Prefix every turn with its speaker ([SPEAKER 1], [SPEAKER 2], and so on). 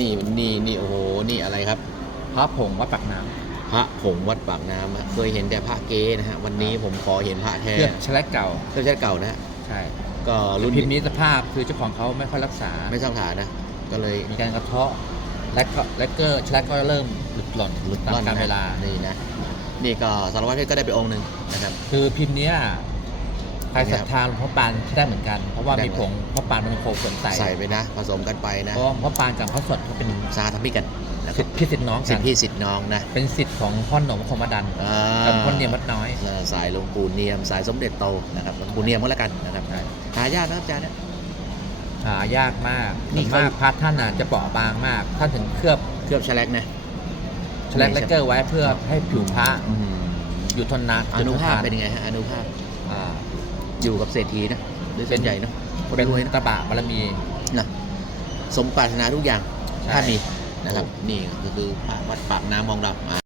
[SPEAKER 1] นี่นี่นี่โอ้โหนี่อะไรครับ
[SPEAKER 2] พระผงวัดปากน้
[SPEAKER 1] พระผงวัดปากน้ำอะเคยเห็นแต่พระเก๊นะฮะวันนี้ผมขอเห็นพระำแท้
[SPEAKER 2] เครื่องชแลกเก่า
[SPEAKER 1] เครื่องใช้เก่านะฮะ
[SPEAKER 2] ใช่
[SPEAKER 1] ก็
[SPEAKER 2] รุ่
[SPEAKER 1] รุ่
[SPEAKER 2] น
[SPEAKER 1] น
[SPEAKER 2] พิมพ์นี้สภาพคือเจ้าของเขาไม่ค่อยรักษา
[SPEAKER 1] ไม่ช่างฐานนะก็เลย
[SPEAKER 2] มีการกระเทาะและก็และเกอร์ชแลกก็เริ่มหลุดหล่น
[SPEAKER 1] หลุด
[SPEAKER 2] ตาม
[SPEAKER 1] ล่อน
[SPEAKER 2] กาล
[SPEAKER 1] นะ
[SPEAKER 2] เวลา
[SPEAKER 1] นี่นะ นี่ก็สารวัตรเพชรก็ได้ไปองค์หนึ่งนะครับ
[SPEAKER 2] คือพิมพ์เนี้ยใคร
[SPEAKER 1] เป็นไง
[SPEAKER 2] ศรัทธาหลวงพ่อปานใช้ได้เหมือนกัน เพราะว่า
[SPEAKER 1] ได้
[SPEAKER 2] มี
[SPEAKER 1] หมด
[SPEAKER 2] ผงพ่อปานมันโคผลใส่
[SPEAKER 1] ใส่ไปนะ ผสมกันไปนะ
[SPEAKER 2] เพราะพ่อปานกับพ่อสดเขาเป็น
[SPEAKER 1] สาธมิกกันนะค
[SPEAKER 2] สิ
[SPEAKER 1] รับ
[SPEAKER 2] ทธิพี่สิทธิ์น้อง
[SPEAKER 1] สิ
[SPEAKER 2] กั
[SPEAKER 1] ท
[SPEAKER 2] น
[SPEAKER 1] ธิพี่สิทธิ์น้องนะ
[SPEAKER 2] เป็นสิทธิ์ของพ่อหนุ่มคมดัน
[SPEAKER 1] อ่า
[SPEAKER 2] กับพ่อเนียมวัดน้อย
[SPEAKER 1] เออสายหลวงปู่เนียมสายสมเด็จโตนะครับหลวงปู่เนียมก็แล้วกันนะครับ
[SPEAKER 2] ใช่
[SPEAKER 1] หายากนะครับอาจารย์เนี่ย
[SPEAKER 2] หายากมาก
[SPEAKER 1] นี่
[SPEAKER 2] ส่วน
[SPEAKER 1] เขา
[SPEAKER 2] มากพระท่านน่ะจะเปราะบางมากท่านถึงเคลือบ
[SPEAKER 1] เคลือบแฉลกนะ
[SPEAKER 2] แฉลกและเกอร์ไว้เพื่อให้ผิวพระ
[SPEAKER 1] อืม
[SPEAKER 2] อยู่ทนนาน
[SPEAKER 1] อนุภาพ
[SPEAKER 2] อยู่ท
[SPEAKER 1] เป็นยังไงฮะอนุภาพ
[SPEAKER 2] อ่า
[SPEAKER 1] อยู่กับเศรษฐีนะหรือเป็นใหญ่นะคน
[SPEAKER 2] เป็น
[SPEAKER 1] รวยนะ
[SPEAKER 2] ตะบะบารมี
[SPEAKER 1] นะสมปรารถนาทุกอย่าง
[SPEAKER 2] ใช่
[SPEAKER 1] ถ้ามีนะครับนี่ก็คือพระวัดปากน้ำมองเราอ่า